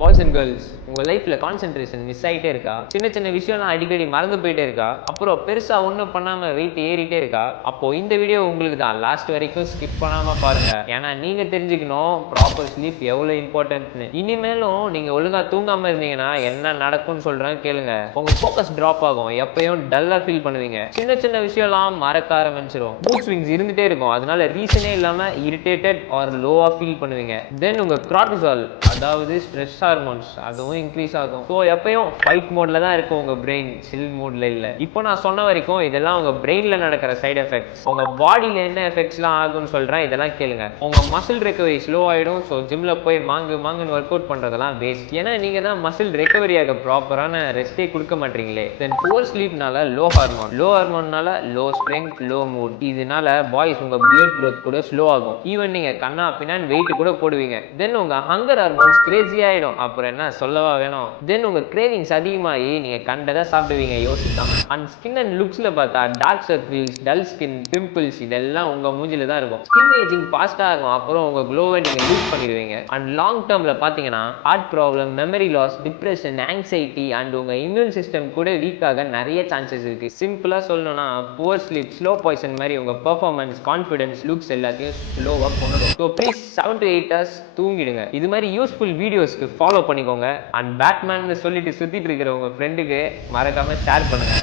Boys and girls உங்கள் லைஃப்பில் concentration miss ஆகிட்டே இருக்கா? சின்ன சின்ன விஷயம்லாம் அடிக்கடி மறந்து போயிட்டே இருக்கா? அப்புறம் பெருசாக ஒன்றும் பண்ணாமல் வெயிட் ஏறிட்டே இருக்கா? அப்போது இந்த வீடியோ உங்களுக்கு தான். லாஸ்ட் வரைக்கும் ஸ்கிப் பண்ணாமல் பாருங்கள். ஏன்னா நீங்கள் தெரிஞ்சுக்கணும் ப்ராப்பர் ஸ்லீப் எவ்வளோ இம்பார்ட்டன்ட்னு. இனிமேலும் நீங்கள் ஒழுங்காக தூங்காமல் இருந்தீங்கன்னா என்ன நடக்கும்னு சொல்கிறேன் கேளுங்க. உங்கள் ஃபோக்கஸ் ட்ராப் ஆகும், எப்பயும் டல்லாக ஃபீல் பண்ணுவீங்க, சின்ன சின்ன விஷயம்லாம் மறக்க ஆரம்பிச்சிடும், மூட் ஸ்விங்ஸ் இருந்துகிட்டே இருக்கும், அதனால ரீசனே இல்லாமல் இரிட்டேட்டட் ஆர் லோவாக ஃபீல் பண்ணுவீங்க. தென் உங்கள் கார்டிசால், அதாவது ஸ்ட்ரெஸ் ஹார்மோன்ஸ், அதுவும் இன்க்ரீஸ் ஆகும். ஸோ எப்பயும் ஃபைட் மோட்ல தான் இருக்கும் உங்க பிரெயின், சில் மோட்ல இல்லை. இப்போ நான் சொன்ன வரைக்கும் இதெல்லாம் உங்க பிரெயின்ல நடக்கிற சைடு எஃபெக்ட்ஸ். உங்க பாடியில என்ன எஃபெக்ட்ஸ்லாம் ஆகும்னு சொல்றேன், இதெல்லாம் கேளுங்க. உங்க மசில் ரெக்கவரி ஸ்லோ ஆயிடும். ஸோ ஜிம்ல போய் மாங்குன்னு ஒர்க் அவுட் பண்றதெல்லாம் வேஸ்ட். ஏன்னா நீங்க தான் மசில் ரெக்கவரி ஆக ப்ராப்பரான ரெஸ்டே கொடுக்க மாட்டீங்களே. தென் புவர் ஸ்லீப்னால லோ ஹார்மோன்னால லோ ஸ்ட்ரென்த், லோ மூட். இதனால பாய்ஸ் உங்க பிளட் க்ரோத் கூட ஸ்லோ ஆகும். ஈவன் நீங்க கண்ணா பின்னான்னு வெயிட் கூட போடுவீங்க. தென் உங்க ஹங்கர் ஹார்மோன்ஸ் கிரேசி ஆயிடும். அப்புறம் என்ன சொல்லவா வேணும். தென் உங்க கிரேவிங்ஸ் அதிகமாகி நீங்க கண்டதா சாப்பிடுவீங்க யோசிக்காம. அண்ட் ஸ்கின் அண்ட் லுக்ஸ்ல பார்த்தா dark circles, dull skin, pimples இதெல்லாம் உங்க மூஞ்சில தான் இருக்கும். ஸ்கின் ஏஜிங் ஃபாஸ்டா ஆகும். அப்புறம் உங்க க்ளோவை நீங்க லூஸ் பண்ணிடுவீங்க. அண்ட் லாங் டேர்ம்ல பாத்தீங்கன்னா heart problem, memory loss, depression, anxiety and உங்க இம்யூன் சிஸ்டம் கூட வீக் ஆக நிறைய சான்சஸ் இருக்கு. சிம்பிளா சொல்லணும்னா புவர் ஸ்லீப் ஸ்லோ பாய்சன் மாதிரி உங்க பெர்ஃபார்மன்ஸ், கான்ஃபிடன்ஸ், லுக்ஸ் எல்லாத்தையும் ஸ்லோவா கொண்டுடும். ஸோ ப்ளீஸ் 7 to 8 hours தூங்கிடுங்க. இது மாதிரி யூஸ்ஃபுல் வீடியோஸ்க்கு ஃபாலோ பண்ணிக்கோங்க. அண்ட் பேட்மேன் சொல்லிட்டு சுத்திட்டு இருக்கிற உங்க ஃப்ரெண்டுக்கு மறக்காம ஷேர் பண்ணுங்க.